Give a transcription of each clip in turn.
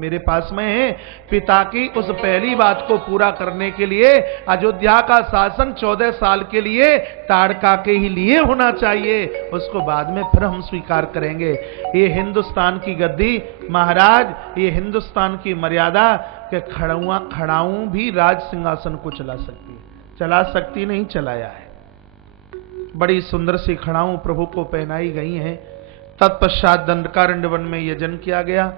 मेरे पास में है। पिता की उस पहली बात को पूरा करने के लिए अयोध्या का शासन 14 साल के लिए ताड़का के ही लिए होना चाहिए, उसको बाद में फिर हम स्वीकार करेंगे। ये हिंदुस्तान की गद्दी महाराज, ये हिंदुस्तान की मर्यादा के खड़ाऊं भी राज सिंहासन को चला सकती है, चला सकती नहीं, चलाया है। बड़ी सुंदर सी खड़ाऊं प्रभु को पहनाई गई हैं। तत्पश्चात दंडकारण्य वन में यजन किया गया।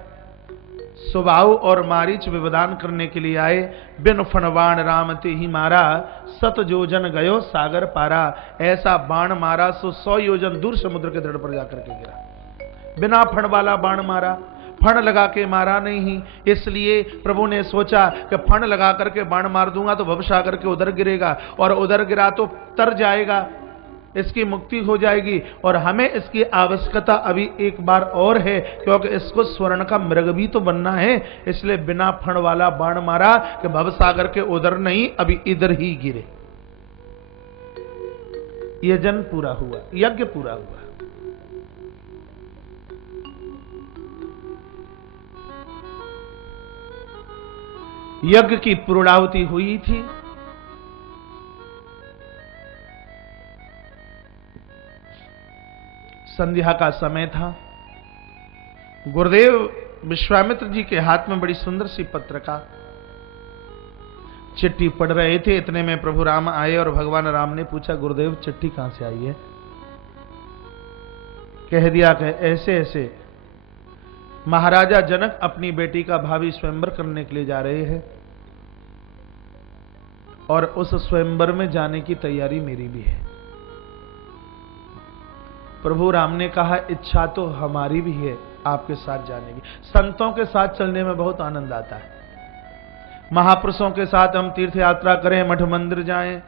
सुबाहु और मारीच विवधान करने के लिए आए। बिन फणबाण राम ते ही मारा, 7 योजन गयो सागर पारा। ऐसा बाण मारा सो 100 योजन दूर समुद्र के तट पर जाकर के गिरा। बिना फण वाला बाण मारा, फण लगा के मारा नहीं। इसलिए प्रभु ने सोचा कि फण लगा करके बाण मार दूंगा तो भवसागर के उधर गिरेगा, और उधर गिरा तो तर जाएगा, इसकी मुक्ति हो जाएगी। और हमें इसकी आवश्यकता अभी एक बार और है, क्योंकि इसको स्वर्ण का मृग भी तो बनना है। इसलिए बिना फण वाला बाण मारा कि भवसागर के उधर नहीं, अभी इधर ही गिरे। यजन पूरा हुआ, यज्ञ पूरा हुआ। यज्ञ की पूर्णाहुति हुई थी। संध्या का समय था। गुरुदेव विश्वामित्र जी के हाथ में बड़ी सुंदर सी पत्रिका, चिट्ठी पढ़ रहे थे। इतने में प्रभु राम आए और भगवान राम ने पूछा, गुरुदेव चिट्ठी कहां से आई है? कह दिया कि ऐसे ऐसे महाराजा जनक अपनी बेटी का भावी स्वयंवर करने के लिए जा रहे हैं, और उस स्वयंवर में जाने की तैयारी मेरी भी है। प्रभु राम ने कहा, इच्छा तो हमारी भी है आपके साथ जाने की। संतों के साथ चलने में बहुत आनंद आता है। महापुरुषों के साथ हम तीर्थ यात्रा करें, मठ मंदिर जाएं,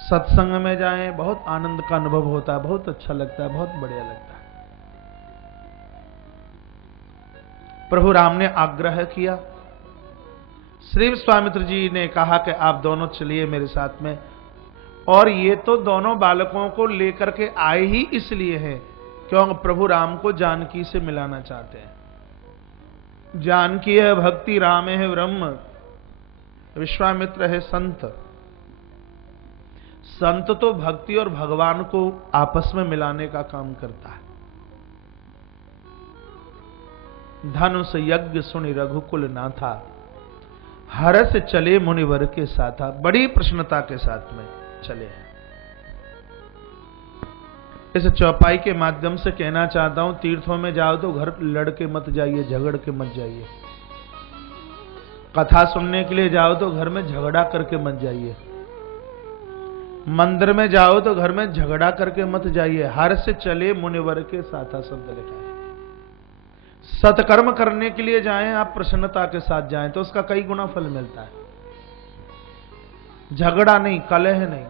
सत्संग में जाएं, बहुत आनंद का अनुभव होता है, बहुत अच्छा लगता है, बहुत बढ़िया लगता है। प्रभु राम ने आग्रह किया। श्री विश्वामित्र जी ने कहा कि आप दोनों चलिए मेरे साथ में। और ये तो दोनों बालकों को लेकर के आए ही इसलिए हैं क्योंकि प्रभु राम को जानकी से मिलाना चाहते हैं। जानकी है भक्ति, राम है ब्रह्म, विश्वामित्र है संत। संत तो भक्ति और भगवान को आपस में मिलाने का काम करता है। धनुष यज्ञ सुनि रघुकुल नाथा, हरस चले मुनिवर के साथा। बड़ी प्रसन्नता के साथ में चले हैं। इस चौपाई के माध्यम से कहना चाहता हूं, तीर्थों में जाओ तो घर लड़ के मत जाइए, झगड़ के मत जाइए। कथा सुनने के लिए जाओ तो घर में झगड़ा करके मत जाइए। मंदिर में जाओ तो घर में झगड़ा करके मत जाइए। हर से चले मुनिवर के साथा शब्द लिखा है। सत्कर्म करने के लिए जाएं आप, प्रसन्नता के साथ जाएं तो उसका कई गुना फल मिलता है। झगड़ा नहीं, कलह नहीं।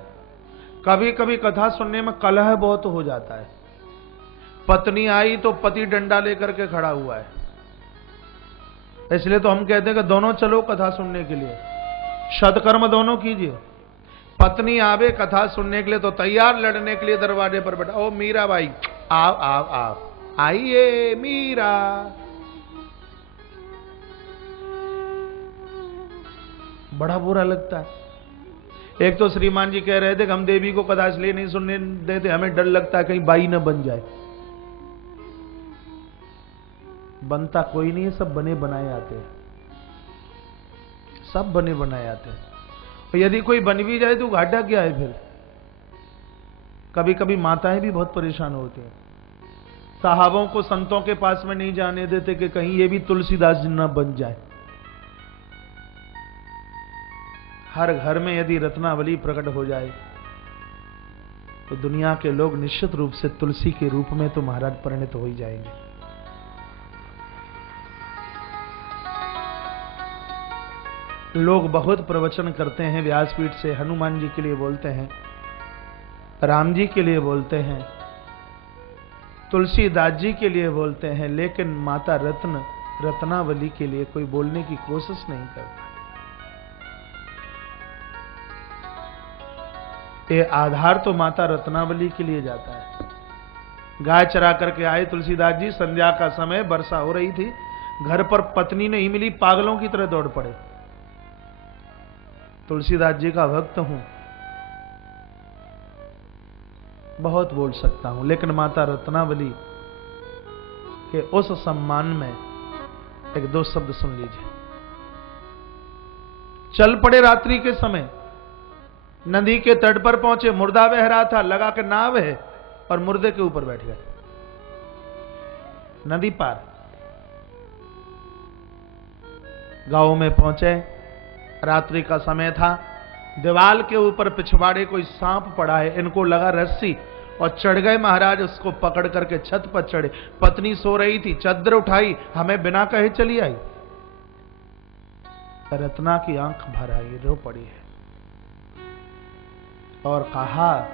कभी कभी कथा सुनने में कलह बहुत हो जाता है। पत्नी आई तो पति डंडा लेकर के खड़ा हुआ है, इसलिए तो हम कहते हैं कि दोनों चलो कथा सुनने के लिए, सत्कर्म दोनों कीजिए। पत्नी आवे कथा सुनने के लिए तो तैयार लड़ने के लिए दरवाजे पर बैठा, ओ मीरा भाई आओ आओ आओ, आइए मीरा। बड़ा बुरा लगता है। एक तो श्रीमान जी कह रहे थे कि हम देवी को कथा इसलिए नहीं सुनने देते, हमें डर लगता है कहीं बाई न बन जाए। बनता कोई नहीं है, सब बने बनाए आते हैं, सब बने बनाए आते हैं। और यदि कोई बन भी जाए तो घाटा क्या है फिर? कभी कभी माताएं भी बहुत परेशान होती हैं। साहबों को संतों के पास में नहीं जाने देते कि कहीं ये भी तुलसीदास जी न बन जाए। हर घर में यदि रत्नावली प्रकट हो जाए तो दुनिया के लोग निश्चित रूप से तुलसी के रूप में तो महाराज परिणत हो ही जाएंगे। लोग बहुत प्रवचन करते हैं व्यासपीठ से, हनुमान जी के लिए बोलते हैं, राम जी के लिए बोलते हैं, तुलसीदास जी के लिए बोलते हैं, लेकिन माता रत्नावली के लिए कोई बोलने की कोशिश नहीं करता। ये आधार तो माता रत्नावली के लिए जाता है। गाय चरा करके आए तुलसीदास जी, संध्या का समय, वर्षा हो रही थी, घर पर पत्नी नहीं मिली, पागलों की तरह दौड़ पड़े। तुलसीदास जी का भक्त हूं, बहुत बोल सकता हूं, लेकिन माता रत्नावली के उस सम्मान में एक दो शब्द सुन लीजिए। चल पड़े रात्रि के समय, नदी के तट पर पहुंचे, मुर्दा बह रहा था, लगा के नाव है और मुर्दे के ऊपर बैठ गए। नदी पार, गांव में पहुंचे, रात्रि का समय था, दीवाल के ऊपर पिछवाड़े कोई सांप पड़ा है, इनको लगा रस्सी और चढ़ गए महाराज, उसको पकड़ करके छत पर चढ़े। पत्नी सो रही थी, चादर उठाई, हमें बिना कहे चली आई। रत्ना की आंख भर आई, रो पड़ी है और कहा,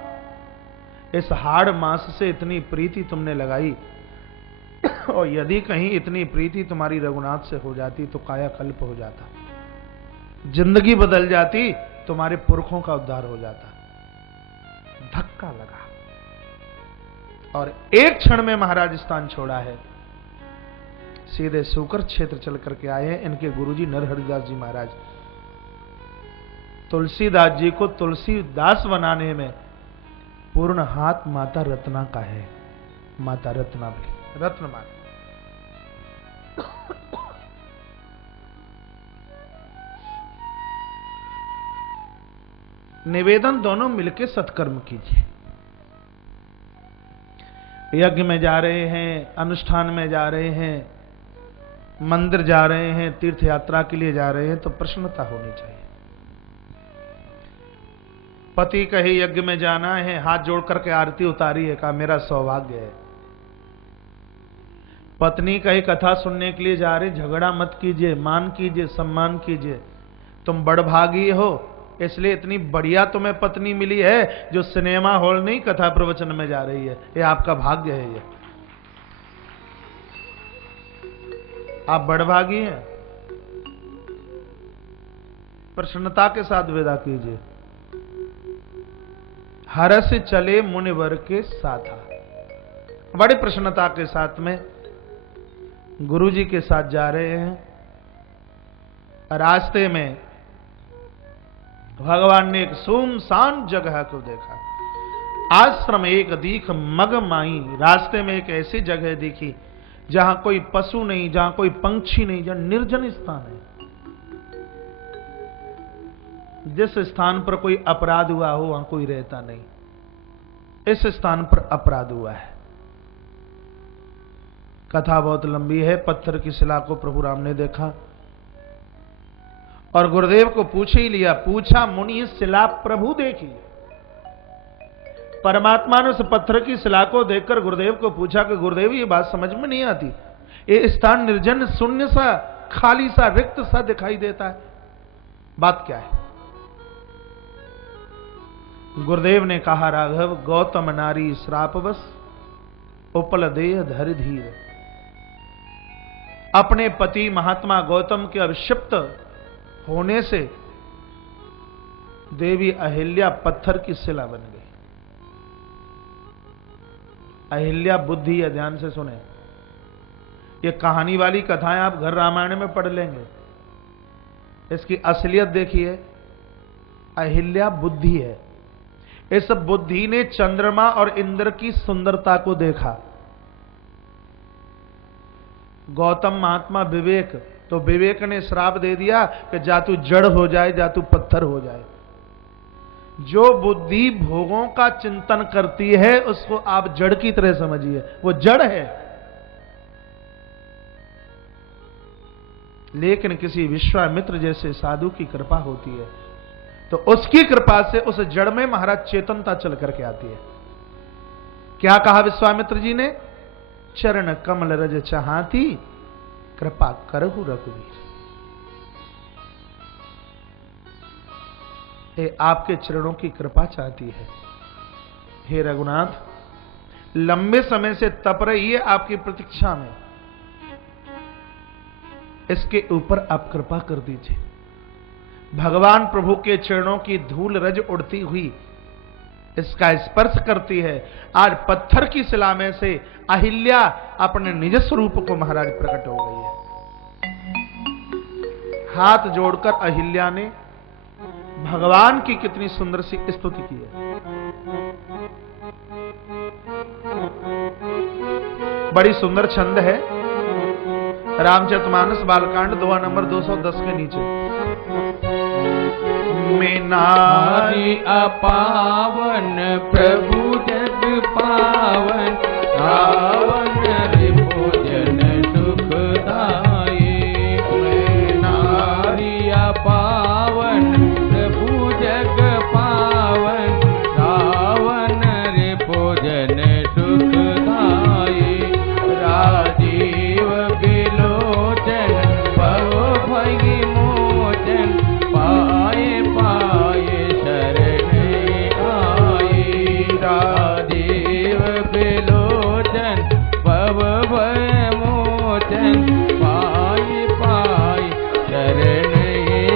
इस हाड़ मास से इतनी प्रीति तुमने लगाई, और यदि कहीं इतनी प्रीति तुम्हारी रघुनाथ से हो जाती तो कायाकल्प हो जाता, जिंदगी बदल जाती, तुम्हारे पुरखों का उद्धार हो जाता। धक्का लगा और एक क्षण में महाराज स्थान छोड़ा है, सीधे सूकर क्षेत्र चल करके आए हैं इनके गुरुजी नरहरिदास जी महाराज। तुलसीदास जी को तुलसीदास बनाने में पूर्ण हाथ माता रत्ना का है। माता रत्नावली, रत्नमाला। निवेदन दोनों मिलकर सत्कर्म कीजिए। यज्ञ में जा रहे हैं, अनुष्ठान में जा रहे हैं, मंदिर जा रहे हैं, तीर्थ यात्रा के लिए जा रहे हैं, तो प्रसन्नता होनी चाहिए। पति कहे यज्ञ में जाना है, हाथ जोड़ करके आरती उतारी है, कहा मेरा सौभाग्य है। पत्नी कहे कथा सुनने के लिए जा रहे, झगड़ा मत कीजिए, मान कीजिए, सम्मान कीजिए, तुम बड़भागी हो, इसलिए इतनी बढ़िया तुम्हें पत्नी मिली है जो सिनेमा हॉल नहीं कथा प्रवचन में जा रही है, ये आपका भाग्य है। ये आप बड़भागी हैं। प्रसन्नता के साथ विदा कीजिए। हरस चले मुनिवर के साथा, बड़ी प्रसन्नता के साथ में गुरुजी के साथ जा रहे हैं। रास्ते में भगवान ने एक सुनसान जगह को देखा। आश्रम एक दीख मग माई, रास्ते में एक ऐसी जगह देखी जहां कोई पशु नहीं, जहां कोई पंछी नहीं, जहां निर्जन स्थान है। जिस स्थान पर कोई अपराध हुआ हो वहां कोई रहता नहीं, इस स्थान पर अपराध हुआ है। कथा बहुत लंबी है। पत्थर की शिला को प्रभु राम ने देखा और गुरुदेव को पूछ ही लिया। पूछा, मुनि शिला प्रभु देखी। परमात्मा ने उस पत्थर की शिला को देखकर गुरुदेव को पूछा कि गुरुदेव ये बात समझ में नहीं आती, ये स्थान निर्जन, शून्य सा, खाली सा, रिक्त सा दिखाई देता है, बात क्या है? गुरुदेव ने कहा, राघव गौतम नारी श्रापवश उपल देह धर धीर। अपने पति महात्मा गौतम के अभिषिप्त होने से देवी अहिल्या पत्थर की शिला बन गई। अहिल्या बुद्धि है, ध्यान से सुने। ये कहानी वाली कथाएं आप घर रामायण में पढ़ लेंगे, इसकी असलियत देखिए। अहिल्या बुद्धि है। इस बुद्धि ने चंद्रमा और इंद्र की सुंदरता को देखा। गौतम महात्मा विवेक, तो विवेक ने श्राप दे दिया कि जा तू जड़ हो जाए, जा तू पत्थर हो जाए। जो बुद्धि भोगों का चिंतन करती है उसको आप जड़ की तरह समझिए, वो जड़ है। लेकिन किसी विश्वामित्र जैसे साधु की कृपा होती है तो उसकी कृपा से उस जड़ में महाराज चेतनता चल करके आती है। क्या कहा विश्वामित्र जी ने? चरण कमल रज चाहती, कृपा करहु रघुवीर। आपके चरणों की कृपा चाहती है। हे रघुनाथ, लंबे समय से तप रही है आपकी प्रतीक्षा में, इसके ऊपर आप कृपा कर दीजिए। भगवान प्रभु के चरणों की धूल रज उड़ती हुई इसका स्पर्श करती है। आज पत्थर की शिला में से अहिल्या अपने निज स्वरूप को महाराज प्रकट हो गई है। हाथ जोड़कर अहिल्या ने भगवान की कितनी सुंदर सी स्तुति की है। बड़ी सुंदर छंद है, रामचरितमानस बालकांड दोहा नंबर 210 के नीचे। मैं नारी अपावन प्रभु जग पावन, रावण भोजन सुखदाई। मैं नारी अपावन प्रभु जग पावन, रावण भोजन सुखदाई। राजीव बिलोचन भव भय मोचन, पाए पाए शरण आई। राजीव बिलोचन भव भय मोचन, पाए पाए शरण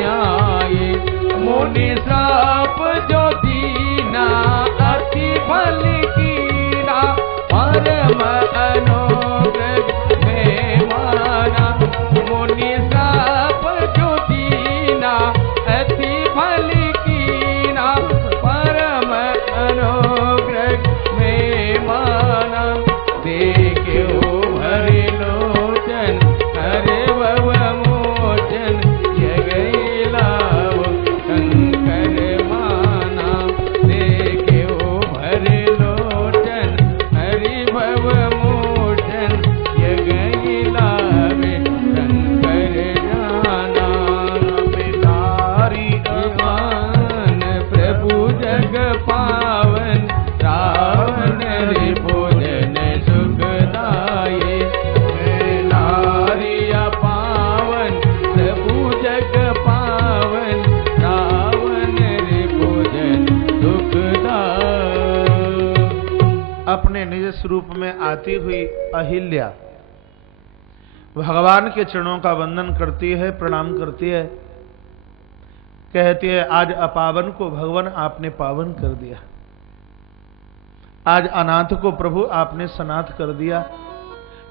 आई। मुनि श्राप जो दीना अति फल कीना, परम अनुग्रह में माना। मुनि श्राप जो दीना अति फल कीना, परम अनुग्रह में माना। देखो भरि लोचन हरे भव मोचन, जगै लाभ शंकर माना। देखो भरि लोचन हरि भव मोचन, जगै लाभ शंकर जाना। नारी अपावन प्रभु जग पावन, रावण भोजन सुखदाई। नारी अपावन प्रभु जग पावन, रावण भोजन सुखदाई। अपने निज स्वरूप में आती हुई अहिल्या भगवान के चरणों का वंदन करती है, प्रणाम करती है, कहती है आज अपावन को भगवान आपने पावन कर दिया, आज अनाथ को प्रभु आपने सनाथ कर दिया।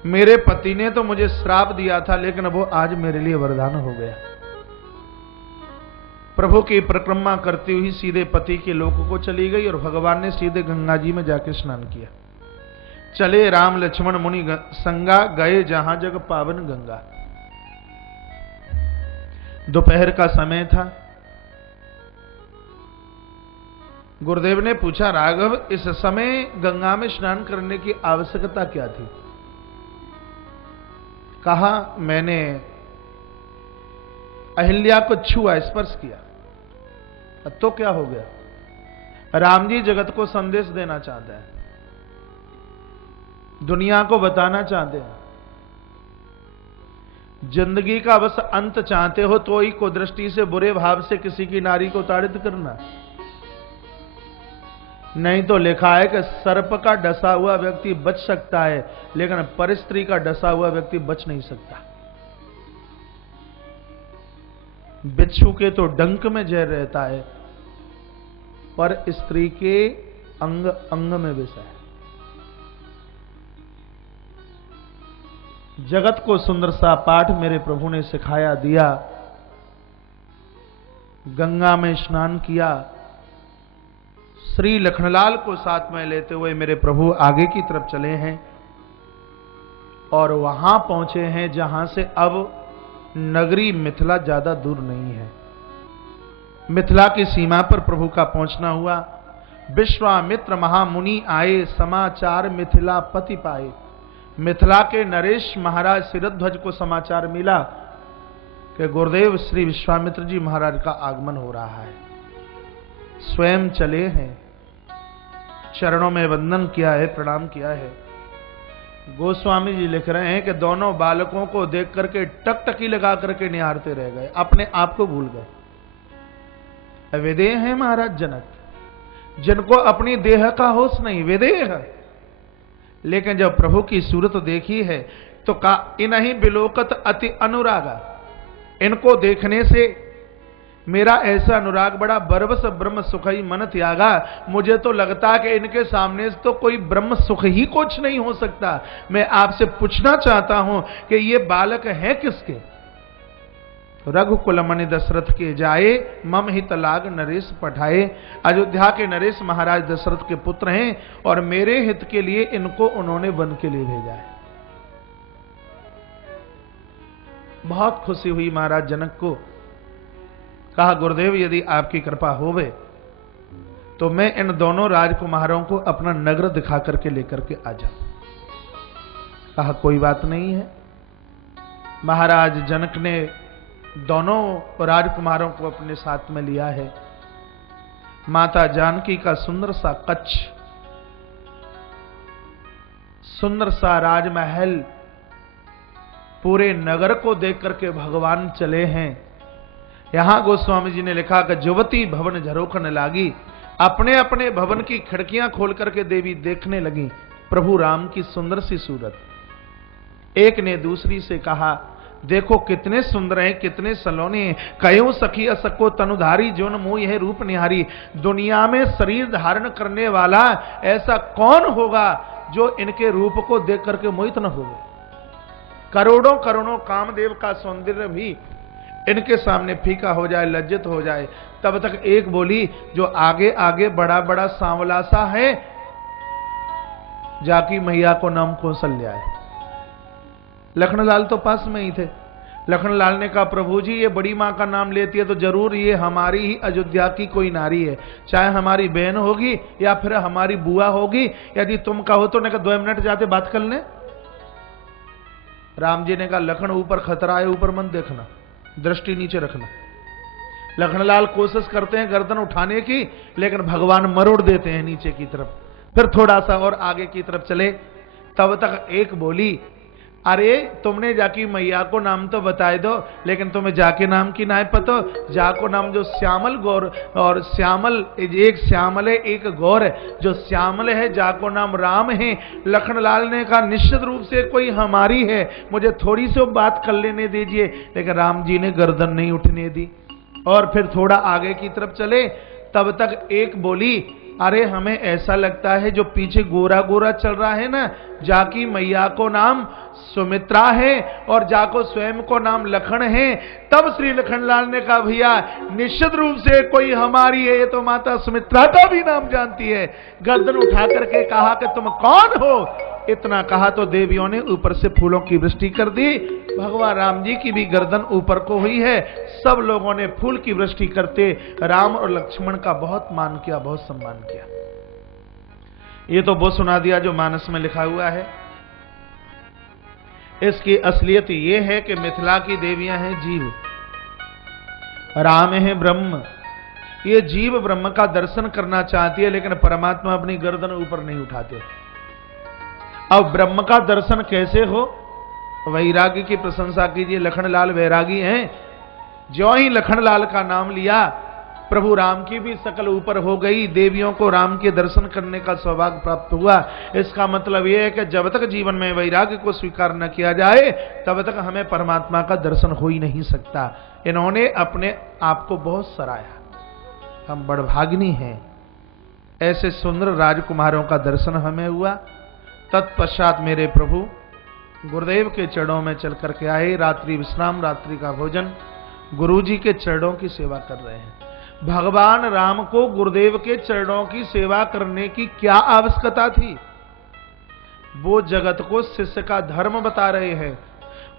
मेरे पति ने तो मुझे श्राप दिया था, लेकिन वो आज मेरे लिए वरदान हो गया। प्रभु की परिक्रमा करती हुई सीधे पति के लोक को चली गई और भगवान ने सीधे गंगा जी में जाके स्नान किया। चले राम लक्ष्मण मुनि संगा, गए जहां जग पावन गंगा। दोपहर का समय था। गुरुदेव ने पूछा, राघव इस समय गंगा में स्नान करने की आवश्यकता क्या थी? कहा, मैंने अहिल्या को छुआ, स्पर्श किया, तो क्या हो गया? राम जी जगत को संदेश देना चाहते हैं, दुनिया को बताना चाहते हैं। जिंदगी का बस अंत चाहते हो तो ही को दृष्टि से बुरे भाव से किसी की नारी को ताड़ित करना, नहीं तो लिखा है कि सर्प का डसा हुआ व्यक्ति बच सकता है, लेकिन परस्त्री का डसा हुआ व्यक्ति बच नहीं सकता। बिच्छू के तो डंक में जहर रहता है, पर स्त्री के अंग अंग में विष है। जगत को सुंदर सा पाठ मेरे प्रभु ने सिखाया दिया। गंगा में स्नान किया, श्री लखनलाल को साथ में लेते हुए मेरे प्रभु आगे की तरफ चले हैं और वहां पहुंचे हैं जहां से अब नगरी मिथिला ज्यादा दूर नहीं है। मिथिला की सीमा पर प्रभु का पहुंचना हुआ। विश्वामित्र महामुनि आए, समाचार मिथिला पति पाए। मिथिला के नरेश महाराज शिरध्वज को समाचार मिला कि गुरुदेव श्री विश्वामित्र जी महाराज का आगमन हो रहा है। स्वयं चले हैं, चरणों में वंदन किया है, प्रणाम किया है। गोस्वामी जी लिख रहे हैं कि दोनों बालकों को देख करके टकटकी लगा करके निहारते रह गए, अपने आप को भूल गए। विदेह हैं महाराज जनक, जिनको अपनी देह का होश नहीं, विदेह है। लेकिन जब प्रभु की सूरत देखी है तो का इन्हीं बिलोकत अति अनुरागा, इनको देखने से मेरा ऐसा अनुराग बड़ा बरबस ब्रह्म सुख ही मन त्यागा। मुझे तो लगता कि इनके सामने तो कोई ब्रह्म सुख ही कुछ नहीं हो सकता। मैं आपसे पूछना चाहता हूं कि ये बालक हैं किसके? रघुकुल मनि दशरथ के जाए, मम हित लाग नरेश पठाए। अयोध्या के नरेश महाराज दशरथ के पुत्र हैं और मेरे हित के लिए इनको उन्होंने वन के लिए भेजा है। बहुत खुशी हुई महाराज जनक को। कहा गुरुदेव यदि आपकी कृपा होवे तो मैं इन दोनों राजकुमारों को अपना नगर दिखा करके लेकर के आ जाऊं। कहा कोई बात नहीं है। महाराज जनक ने दोनों राजकुमारों को अपने साथ में लिया है। माता जानकी का सुंदर सा कच्छ, सुंदर सा राजमहल, पूरे नगर को देख करके भगवान चले हैं। यहां गोस्वामी जी ने लिखा कि जुवती भवन झरोखन लागी, अपने अपने भवन की खिड़कियां खोल करके देवी देखने लगी प्रभु राम की सुंदर सी सूरत। एक ने दूसरी से कहा देखो कितने सुंदर हैं, कितने सलोने हैं। कयो सखी असको तनुधारी, जोन मोह है रूप निहारी। दुनिया में शरीर धारण करने वाला ऐसा कौन होगा जो इनके रूप को देख करके मोहित न होगा। करोड़ों करोड़ों कामदेव का सौंदर्य भी इनके सामने फीका हो जाए, लज्जित हो जाए। तब तक एक बोली जो आगे आगे बड़ा बड़ा सांवला सा है, जाकी मैया को नाम कौशल्या है। लखनलाल तो पास में ही थे। लखनलाल ने कहा प्रभु जी ये बड़ी मां का नाम लेती है तो जरूर ये हमारी ही अयोध्या की कोई नारी है, चाहे हमारी बहन होगी या फिर हमारी बुआ होगी। यदि तुम कहो तो ने कहा 2 मिनट जाते बात कर लें। राम जी ने कहा लखन ऊपर खतरा है, ऊपर मन देखना, दृष्टि नीचे रखना। लखनलाल कोशिश करते हैं गर्दन उठाने की, लेकिन भगवान मरोड़ देते हैं नीचे की तरफ। फिर थोड़ा सा और आगे की तरफ चले। तब तक एक बोली अरे तुमने जाकी मैया को नाम तो बताए दो, लेकिन तुम्हें जाके नाम की ना पता। जाको नाम जो श्यामल गौर, और श्यामल एक श्यामल है एक गौर है। जो श्यामल है जाको नाम राम है। लखनलाल ने कहा निश्चित रूप से कोई हमारी है, मुझे थोड़ी सी बात कर लेने दीजिए। लेकिन राम जी ने गर्दन नहीं उठने दी। और फिर थोड़ा आगे की तरफ चले। तब तक एक बोली अरे हमें ऐसा लगता है जो पीछे गोरा गोरा चल रहा है ना, जाकी मैया को नाम सुमित्रा है और जाको स्वयं को नाम लखन है। तब श्री लखनलाल ने कहा भैया निश्चित रूप से कोई हमारी है, ये तो माता सुमित्रा का भी नाम जानती है। गर्दन उठा करके कहा कि तुम कौन हो। इतना कहा तो देवियों ने ऊपर से फूलों की वृष्टि कर दी। भगवान राम जी की भी गर्दन ऊपर को हुई है। सब लोगों ने फूल की वृष्टि करते राम और लक्ष्मण का बहुत मान किया, बहुत सम्मान किया। ये तो वो सुना दिया जो मानस में लिखा हुआ है। इसकी असलियत ये है कि मिथिला की देवियां हैं जीव, राम है ब्रह्म। ये जीव ब्रह्म का दर्शन करना चाहती है, लेकिन परमात्मा अपनी गर्दन ऊपर नहीं उठाते। अब ब्रह्म का दर्शन कैसे हो? वैरागी की प्रशंसा कीजिए। लखनलाल वैरागी हैं। जो ही लखनलाल का नाम लिया प्रभु राम की भी शकल ऊपर हो गई। देवियों को राम के दर्शन करने का सौभाग्य प्राप्त हुआ। इसका मतलब यह है कि जब तक जीवन में वैराग्य को स्वीकार न किया जाए तब तक हमें परमात्मा का दर्शन हो ही नहीं सकता। इन्होंने अपने आप को बहुत सराहा, हम बड़भागिनी हैं। ऐसे सुंदर राजकुमारों का दर्शन हमें हुआ। तत्पश्चात मेरे प्रभु गुरुदेव के चरणों में चल करके आए। रात्रि विश्राम, रात्रि का भोजन, गुरुजी के चरणों की सेवा कर रहे हैं। भगवान राम को गुरुदेव के चरणों की सेवा करने की क्या आवश्यकता थी? वो जगत को शिष्य का धर्म बता रहे हैं।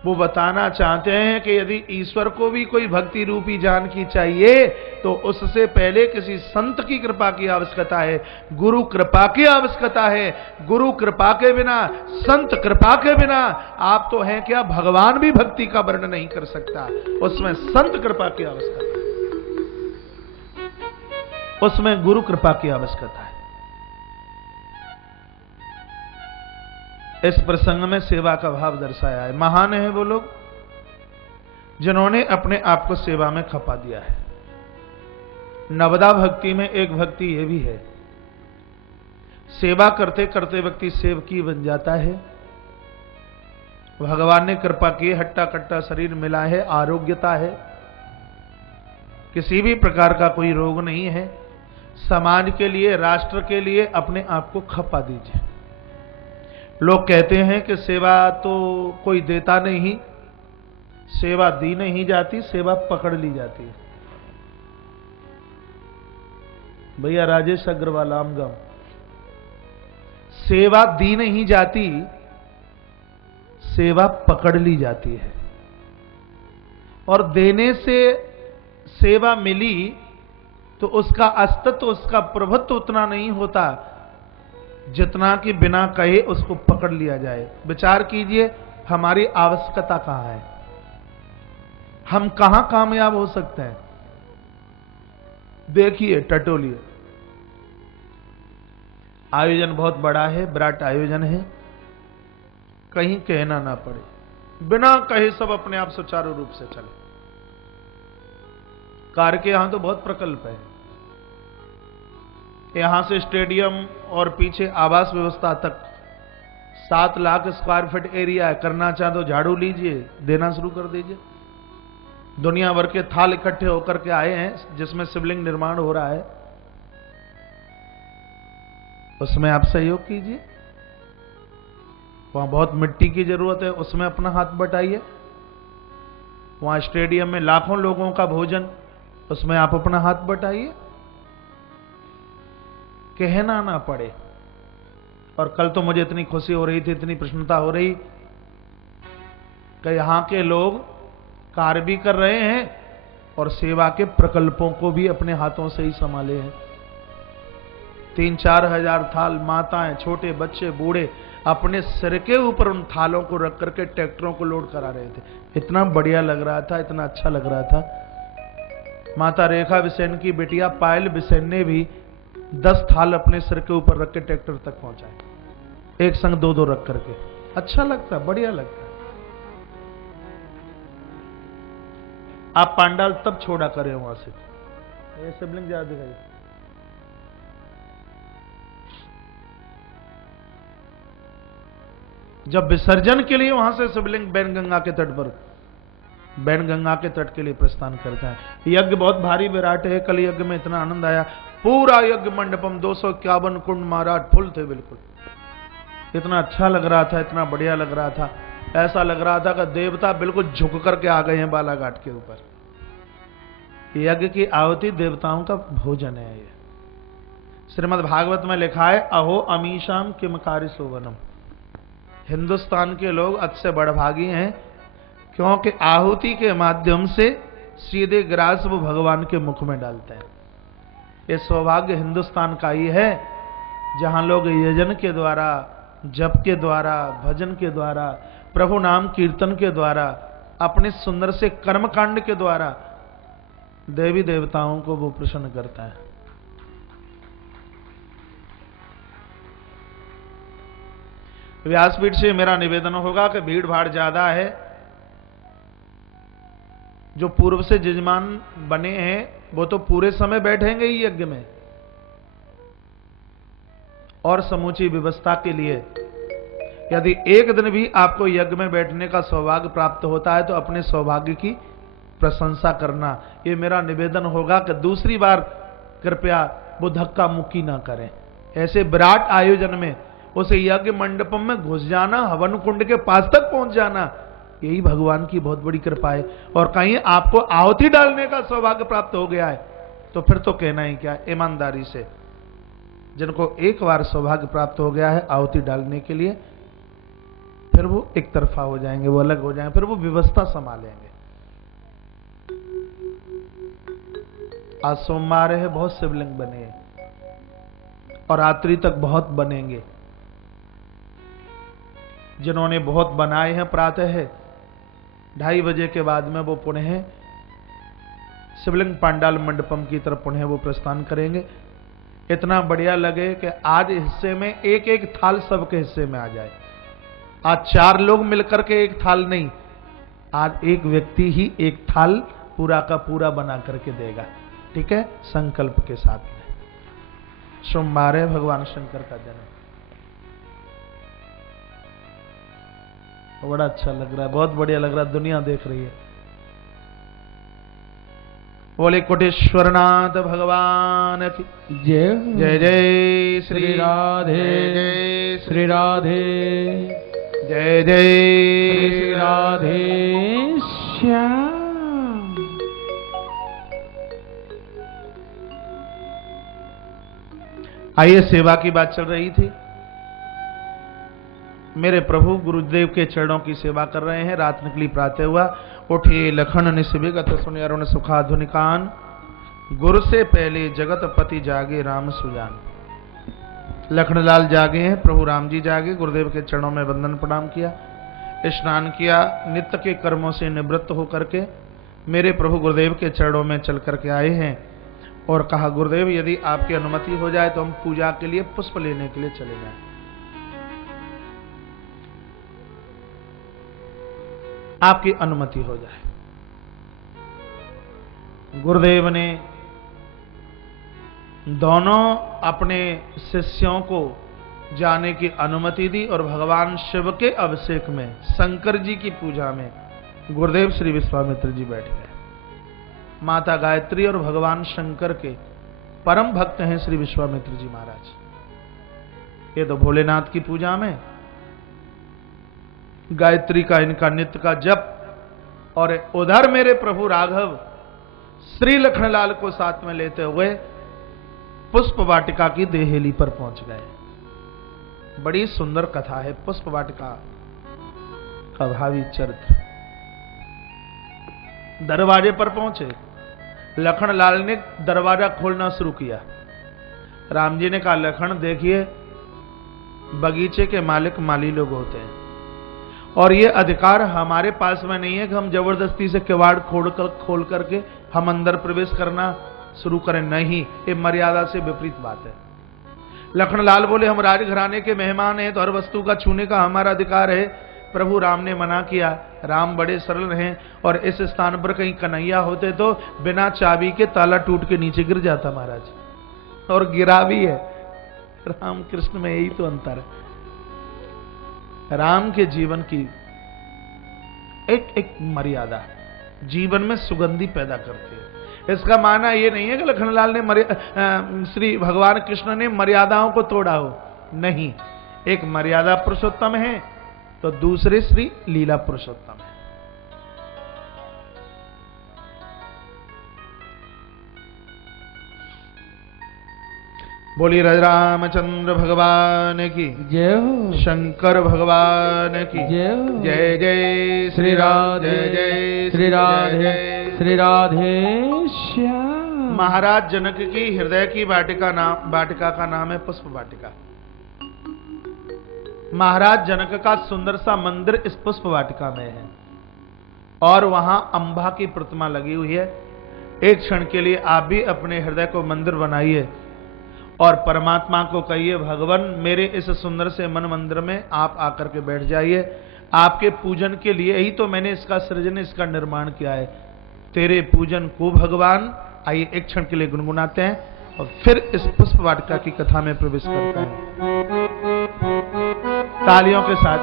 वो बताना चाहते हैं कि यदि ईश्वर को भी कोई भक्ति रूपी जानकी चाहिए तो उससे पहले किसी संत की कृपा की आवश्यकता है, गुरु कृपा की आवश्यकता है। गुरु कृपा के बिना, संत कृपा के बिना आप तो हैं क्या, भगवान भी भक्ति का वर्णन नहीं कर सकता। उसमें संत कृपा की आवश्यकता है, उसमें गुरु कृपा की आवश्यकता है। इस प्रसंग में सेवा का भाव दर्शाया है। महान है वो लोग जिन्होंने अपने आप को सेवा में खपा दिया है। नवदा भक्ति में एक भक्ति ये भी है, सेवा करते करते व्यक्ति सेवकी बन जाता है। भगवान ने कृपा की, हट्टा कट्टा शरीर मिला है, आरोग्यता है, किसी भी प्रकार का कोई रोग नहीं है। समाज के लिए, राष्ट्र के लिए अपने आप को खपा दीजिए। लोग कहते हैं कि सेवा तो कोई देता नहीं, सेवा दी नहीं जाती, सेवा पकड़ ली जाती है। भैया राजेश अग्रवाल आमगांव, सेवा दी नहीं जाती, सेवा पकड़ ली जाती है। और देने से सेवा मिली तो उसका अस्तित्व, उसका प्रभुत्व उतना नहीं होता जितना कि बिना कहे उसको पकड़ लिया जाए। विचार कीजिए, हमारी आवश्यकता कहां है, हम कहां कामयाब हो सकते हैं। देखिए, टटोलिए, आयोजन बहुत बड़ा है, विराट आयोजन है, कहीं कहना ना पड़े, बिना कहे सब अपने आप सुचारू रूप से चले। कार के यहां तो बहुत प्रकल्प है, यहां से स्टेडियम और पीछे आवास व्यवस्था तक 7 लाख स्क्वायर फीट एरिया है। करना चाहे तो झाड़ू लीजिए, देना शुरू कर दीजिए। दुनिया भर के थाल इकट्ठे होकर के आए हैं जिसमें शिवलिंग निर्माण हो रहा है, उसमें आप सहयोग कीजिए। वहां बहुत मिट्टी की जरूरत है, उसमें अपना हाथ बटाइए। वहां स्टेडियम में लाखों लोगों का भोजन, उसमें आप अपना हाथ बटाइए, कहना ना पड़े। और कल तो मुझे इतनी खुशी हो रही थी, इतनी प्रसन्नता हो रही कि यहां के लोग कार्य भी कर रहे हैं और सेवा के प्रकल्पों को भी अपने हाथों से ही संभाले हैं। 3-4 हजार थाल, माताएं, छोटे बच्चे, बूढ़े अपने सिर के ऊपर उन थालों को रख करके ट्रैक्टरों को लोड करा रहे थे। इतना बढ़िया लग रहा था, इतना अच्छा लग रहा था। माता रेखा बिसेन की बिटिया पायल बिसेन ने भी 10 थाल अपने सिर के ऊपर रख के ट्रैक्टर तक पहुंचाए, एक संग 2-2 रख करके। अच्छा लगता, बढ़िया लगता। आप पांडाल तब छोड़ा करें वहां से, ये शिवलिंग ज्यादा दिखाई। जब विसर्जन के लिए वहां से शिवलिंग बैनगंगा के तट पर, बैनगंगा के तट के लिए प्रस्थान करता है। यज्ञ बहुत भारी विराट है। कल यज्ञ में इतना आनंद आया, पूरा यज्ञ मंडपम 251 कुंड महाराज फुल थे, बिल्कुल इतना अच्छा लग रहा था, इतना बढ़िया लग रहा था। ऐसा लग रहा था कि देवता बिल्कुल झुक करके आ गए हैं बालाघाट के ऊपर। यज्ञ की आहुति देवताओं का भोजन है। ये श्रीमद् भागवत में लिखा है, अहो अमीशाम किम कार्य शोभनम। हिंदुस्तान के लोग अच्छे बड़भागी हैं, क्योंकि आहुति के माध्यम से सीधे ग्रास वो भगवान के मुख में डालते हैं। ये सौभाग्य हिंदुस्तान का ही है जहां लोग यजन के द्वारा, जप के द्वारा, भजन के द्वारा, प्रभु नाम कीर्तन के द्वारा, अपने सुंदर से कर्मकांड के द्वारा देवी देवताओं को वो प्रसन्न करता है। व्यासपीठ से मेरा निवेदन होगा कि भीड़ भाड़ ज्यादा है, जो पूर्व से जजमान बने हैं वो तो पूरे समय बैठेंगे ही यज्ञ में, और समूची व्यवस्था के लिए यदि एक दिन भी आपको यज्ञ में बैठने का सौभाग्य प्राप्त होता है तो अपने सौभाग्य की प्रशंसा करना, ये मेरा निवेदन होगा कि दूसरी बार कृपया वो धक्का मुक्की ना करें। ऐसे विराट आयोजन में उस यज्ञ मंडपम में घुस जाना, हवन कुंड के पास तक पहुंच जाना, यही भगवान की बहुत बड़ी कृपा है। और कहीं आपको आहुति डालने का सौभाग्य प्राप्त हो गया है तो फिर तो कहना ही क्या, ईमानदारी से जिनको एक बार सौभाग्य प्राप्त हो गया है आहुति डालने के लिए, फिर वो एक तरफा हो जाएंगे, वो अलग हो जाएंगे, फिर वो व्यवस्था संभालेंगे। आज सोमवार है, बहुत शिवलिंग बने हैं और रात्रि तक बहुत बनेंगे। जिन्होंने बहुत बनाए हैं प्रातः 2:30 बजे के बाद में वो पुनः शिवलिंग पांडाल मंडपम की तरफ पुनः वो प्रस्थान करेंगे। इतना बढ़िया लगे कि आज हिस्से में एक एक थाल सबके हिस्से में आ जाए। आज 4 लोग मिलकर के एक थाल नहीं, आज एक व्यक्ति ही एक थाल पूरा का पूरा बना करके देगा। ठीक है, संकल्प के साथ में। सोमवार है, भगवान शंकर का जन्म, बड़ा अच्छा लग रहा है, बहुत बढ़िया लग रहा है, दुनिया देख रही है। बोले कोटेश्वरनाथ भगवान की जय। जय जय श्री राधे, जय श्री राधे, जय जय श्री राधे आइए, सेवा की बात चल रही थी। मेरे प्रभु गुरुदेव के चरणों की सेवा कर रहे हैं। रात निकली प्रातः हुआ, उठे लखन निस्विगत सुनि अरुण सुखाधुनिकान, गुरु से पहले जगत पति जागे राम सुजान। लखनलाल जागे हैं, प्रभु राम जी जागे, गुरुदेव के चरणों में वंदन प्रणाम किया, स्नान किया, नित्य के कर्मों से निवृत्त होकर के मेरे प्रभु गुरुदेव के चरणों में चल करके आए हैं और कहा, गुरुदेव यदि आपकी अनुमति हो जाए तो हम पूजा के लिए पुष्प लेने के लिए चले जाएं। आपकी अनुमति हो जाए। गुरुदेव ने दोनों अपने शिष्यों को जाने की अनुमति दी और भगवान शिव के अभिषेक में, शंकर जी की पूजा में गुरुदेव श्री विश्वामित्र जी बैठ गए। माता गायत्री और भगवान शंकर के परम भक्त हैं श्री विश्वामित्र जी महाराज। ये तो भोलेनाथ की पूजा में गायत्री का इनका नित्य का जप, और उधर मेरे प्रभु राघव श्री लखनलाल को साथ में लेते हुए पुष्प वाटिका की देहेली पर पहुंच गए। बड़ी सुंदर कथा है पुष्प वाटिका का भावी चरित्र। दरवाजे पर पहुंचे, लखनलाल ने दरवाजा खोलना शुरू किया। राम जी ने कहा, लखन देखिए, बगीचे के मालिक माली लोग होते हैं और ये अधिकार हमारे पास में नहीं है कि हम जबरदस्ती से किवाड़ खोल करके हम अंदर प्रवेश करना शुरू करें। नहीं, ये मर्यादा से विपरीत बात है। लखनलाल बोले, हम राजघराने के मेहमान हैं तो हर वस्तु का छूने का हमारा अधिकार है। प्रभु राम ने मना किया। राम बड़े सरल हैं और इस स्थान पर कहीं कन्हैया होते तो बिना चाबी के ताला टूट के नीचे गिर जाता महाराज, और गिरा भी है। राम कृष्ण में यही तो अंतर है। राम के जीवन की एक मर्यादा जीवन में सुगंधी पैदा करती है। इसका माना यह नहीं है कि लखनलाल ने श्री भगवान कृष्ण ने मर्यादाओं को तोड़ा हो, नहीं। एक मर्यादा पुरुषोत्तम है तो दूसरे श्री लीला पुरुषोत्तम है। बोलिए रामचंद्र भगवान की जय हो, शंकर भगवान की जय हो। जय जय श्री राधे, जय श्री राधे, श्री राधे श्याम। महाराज जनक की हृदय की वाटिका का नाम है पुष्प वाटिका। महाराज जनक का सुंदर सा मंदिर इस पुष्प वाटिका में है और वहां अंबा की प्रतिमा लगी हुई है। एक क्षण के लिए आप भी अपने हृदय को मंदिर बनाइए और परमात्मा को कहिए, भगवान मेरे इस सुंदर से मन मंदिर में आप आकर के बैठ जाइए। आपके पूजन के लिए ही तो मैंने इसका सृजन, इसका निर्माण किया है। तेरे पूजन को भगवान। आइए एक क्षण के लिए गुनगुनाते हैं और फिर इस पुष्प वाटिका की कथा में प्रवेश करते हैं तालियों के साथ।